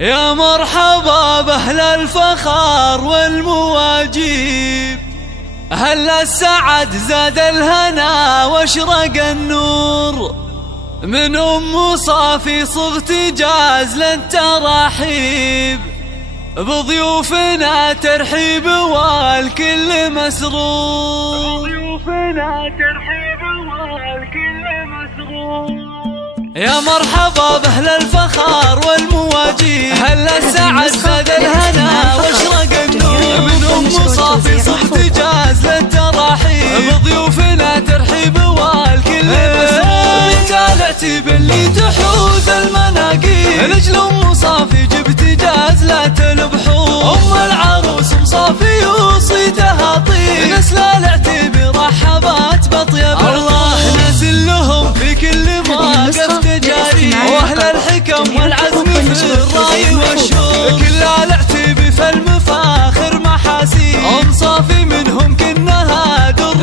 يا مرحبا بأهل الفخار والمواجيب، أهل السعد زاد الهنا واشرق النور، من أم صافي صغت جاز للتراحيب، بضيوفنا ترحيب والكل مسرور، بضيوفنا ترحيب والكل مسرور. يا مرحبا بأهل الفخار والمواجيب، أهل السعد زاد الهنا واشرق النور، من أم صافي صغت جاز للتراحيب، بضيوفنا ترحيب والكل مسرور. بنت العتيب اللي تحوز المناقيب، لجل أم صافي جبت جاز لا تنبحور، أم العروس أم صافي وصيتها طيب، نسل العتيب رحبت بطيب الله نازل لهم في كل موقف تجاري، واهل الحكم والعزم في الراي والشور، كل العتيب في المفاخر محاسيب، أم صافي منهم كنها در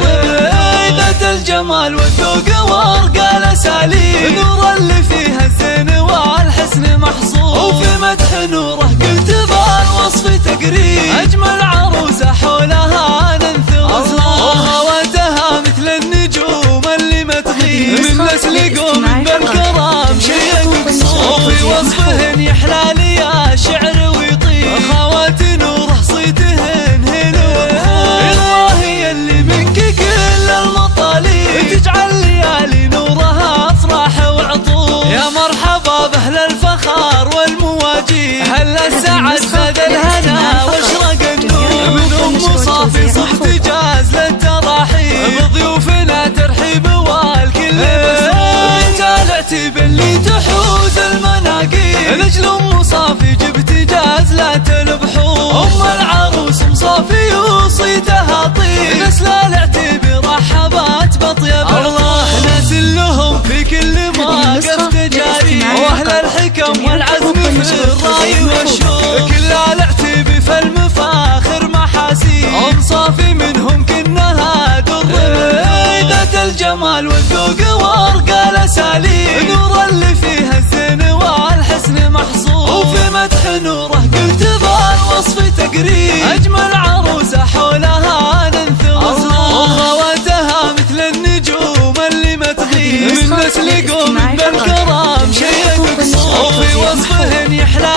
ذات الجمال والذوق وارقى الاساليب، نور اللي فيها الزين والحسن محصور، وفي مدح نوره قلت بالوصف تقريب، اجمل عروسه حولها ننثر وخواتها مثل النجوم اللي ما تغيب، من نسل قوم بالكرام شيء مقصور، وفي وصفهن يحلى لي يا شعر ويطيب، خوات نوره صيتهن هنا الله هي اللي منك كل المطالب، تجعل ليالي نورها افراح وعطور. يا مرحبا باهل الفخار والمواجيب، اهل السعد زاد الهنا واشرق النور، من ام صافي صغت جاز للتراحيب، بضيوفنا ترحيب والكل مسرور. بنت العتيب اللي تحوز المناقيب، لجل ام صافي جبت جاز لا تنبحور، ام العروس ام صافي وصيتها طيب، نسل العتيب رحبت بطيب الله نازل لهم في كل موقف تجاري، واهل الحكم والعزم في الراي والشور، كل العتيب في المفاخر محاسيب، ام صافي منهم كنها در ذات الجمال والذوق وارقى الاساليب، نور اللي فيها الزين والحسن محصور، وفي مدح نوره قلت بالوصف تقريب، اجمل عروسه حولها ننثر وخواتها مثل النجوم اللي ما تغيب، من نسل قوم بالكرام شيء مقصور، وفي وصفهن يحلى